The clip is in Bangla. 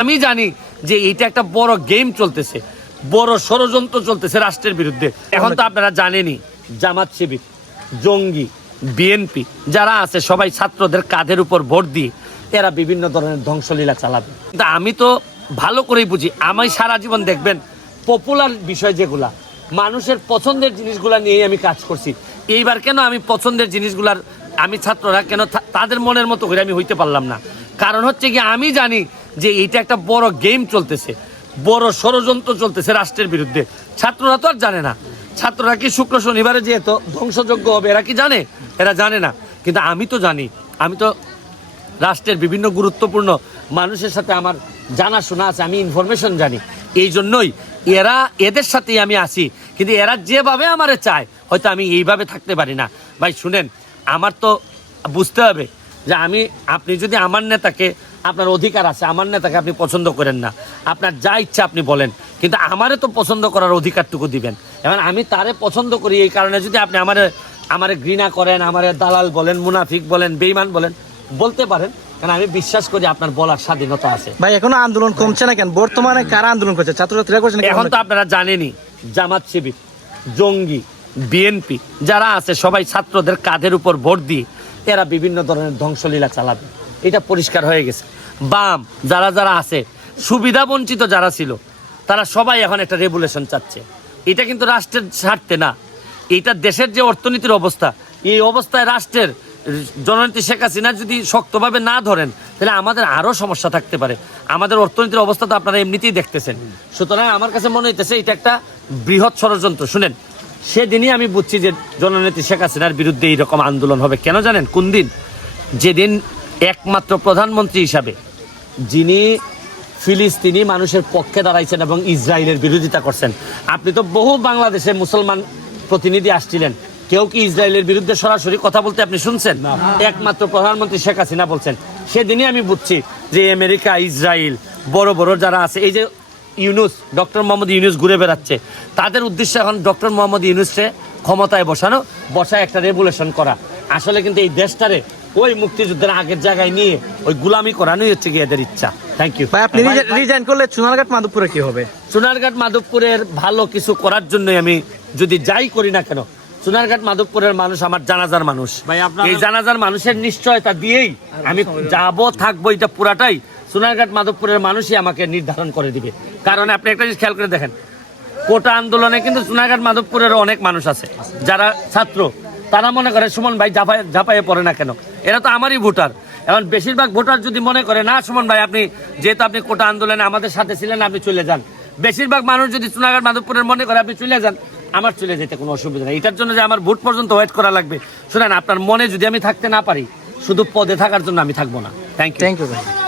আমি জানি যে এটা একটা বড় গেম চলতেছে, বড় ষড়যন্ত্র চলতেছে রাষ্ট্রের বিরুদ্ধে। এখন তো আপনারা জানেনই, জামাত শিবির, জঙ্গি, বিএনপি, যারা আছে সবাই ছাত্রদের কাঁধের উপর ভোট দিয়ে এরা বিভিন্ন ধরনের ধ্বংসলীলা চালাবে। কিন্তু আমি তো ভালো করেই বুঝি আমি সারা জীবন দেখবেন পপুলার বিষয় যেগুলা, মানুষের পছন্দের জিনিসগুলা নিয়েই আমি কাজ করছি। এইবার কেন আমি পছন্দের জিনিসগুলার, আমি ছাত্ররা কেন তাদের মনের মতো করে আমি হইতে পারলাম না? কারণ হচ্ছে কি, আমি জানি যে এটা একটা বড় গেম চলতেছে, বড় ষড়যন্ত্র চলতেছে রাষ্ট্রের বিরুদ্ধে। ছাত্ররা তো আর জানে না। ছাত্ররা কি শুক্র শনিবারে যে ধ্বংসযোগ্য হবে, এরা কি জানে? এরা জানে না। কিন্তু আমি তো জানি, আমি তো রাষ্ট্রের বিভিন্ন গুরুত্বপূর্ণ মানুষের সাথে আমার জানাশোনা আছে, আমি ইনফরমেশন জানি। এই জন্যই এরা, এদের সাথেই আমি আসি কিন্তু এরা যেভাবে আমারে চায়, হয়তো আমি এইভাবে থাকতে পারি না। ভাই, শুনেন, আমার তো বুঝতে হবে যে আমি, আপনি যদি আমার নেতাকে আপনার অধিকার আছে আমার নেতাকে আপনি পছন্দ করেন না। আপনার যা ইচ্ছা আপনি বলেন কিন্তু আমারে তো পছন্দ করার অধিকারটুকু দিবেন। এবার আমি তারে পছন্দ করি এই কারণে যদি আপনি আমারে আমারে ঘৃণা করেন আমারে দালাল বলেন মুনাফিক বলেন বেইমান বলেন বলতে পারেন কারণ আমি বিশ্বাস করি আপনার বলার স্বাধীনতা আছে। ভাই এখনও আন্দোলন কমছে না কেন? বর্তমানে কারা আন্দোলন করছে? ছাত্রছাত্রীরা করছে এখন তো আপনারা জানেনই জামাত শিবির জঙ্গি বিএনপি যারা আছে সবাই ছাত্রদের কাঁধের উপর ভোট দিয়ে এরা বিভিন্ন ধরনের ধ্বংসলীলা চালাবে। এটা পরিষ্কার হয়ে গেছে। বাম, যারা যারা আছে, সুবিধা বঞ্চিত যারা ছিল, তারা সবাই এখন একটা রেগুলেশন চাচ্ছে। এটা কিন্তু রাষ্ট্রের স্বার্থে না। এটা দেশের যে অর্থনীতির অবস্থা, এই অবস্থায় রাষ্ট্রের জননীতি শেখ হাসিনা যদি শক্তভাবে না ধরেন, তাহলে আমাদের আরও সমস্যা থাকতে পারে। আমাদের অর্থনীতির অবস্থা তো আপনারা এমনিতেই দেখতেছেন। সুতরাং আমার কাছে মনে হইতেছে, এটা একটা বৃহৎ ষড়যন্ত্র। শুনেন, সেদিনই আমি বুঝছি যে জননেত্রী শেখ হাসিনার বিরুদ্ধে এইরকম আন্দোলন হবে। কেন জানেন? কোন দিন? যেদিন একমাত্র প্রধানমন্ত্রী হিসাবে যিনি ফিলিস্তিনি মানুষের পক্ষে দাঁড়াইছেন এবং ইসরায়েলের বিরোধিতা করছেন। আপনি তো বহু বাংলাদেশে মুসলমান প্রতিনিধি আসছিলেন। কেউ কি ইসরায়েলের বিরুদ্ধে সরাসরি কথা বলতে আপনি শুনছেন? একমাত্র প্রধানমন্ত্রী শেখ হাসিনা বলছেন। সেদিনই আমি বুঝছি যে আমেরিকা ইসরায়েল বড় বড় যারা আছে এই যে ইউনুস ডক্টর মোহাম্মদ ইউনুস ঘুরে বেড়াচ্ছে তাদের উদ্দেশ্য এখন ডক্টর মোহাম্মদ ইউনুসকে ক্ষমতায় বসানো বসায় একটা রেগুলেশন করা। আসলে কিন্তু এই দেশটারে ওই মুক্তিযুদ্ধের আগের জায়গায় নিয়ে ওই গুলামি করানোই হচ্ছে গিয়ে এদের ইচ্ছা। থ্যাংক ইউ ভাই আপনি রিজাইন করলে সোনারঘাট মাধবপুরে কি হবে? সোনারঘাট মাধবপুরের ভালো কিছু করার জন্যই আমি যদি যাই করি না কেন সোনারঘাট মাধবপুরের মানুষ আমার জানাজার মানুষ। ভাই, আপনারা- এই জানাজার মানুষের নিশ্চয়তা দিয়েই আমি যাব থাকব এটা পুরাটাই সোনারঘাট মাধবপুরের মানুষই আমাকে নির্ধারণ করে দিবে। কারণ আপনি একটা জিনিস খেয়াল করে দেখেন কোটা আন্দোলনে কিন্তু সোনারঘাট মাধবপুরের অনেক মানুষ আছে যারা ছাত্র। তারা মনে করে সুমন ভাই ঝাপায় ঝাপাইয়ে পড়ে না কেন? এরা তো আমারই ভোটার। এখন বেশিরভাগ ভোটার যদি মনে করে, না সুমন ভাই, আপনি যেহেতু আপনি কোটা আন্দোলনে আমাদের সাথে ছিলেন, আপনি চলে যান। বেশিরভাগ মানুষ যদি সোনারঘাট মাধবপুরের মনে করে, আপনি চলে যান, আমার চলে যেতে কোনো অসুবিধা নেই। এটার জন্য যে আমার ভোট পর্যন্ত ওয়েট করা লাগবে। শুনেন, আপনার মনে যদি আমি থাকতে না পারি, শুধু পদে থাকার জন্য আমি থাকব না। থ্যাংক ইউ থ্যাংক ইউ ভাই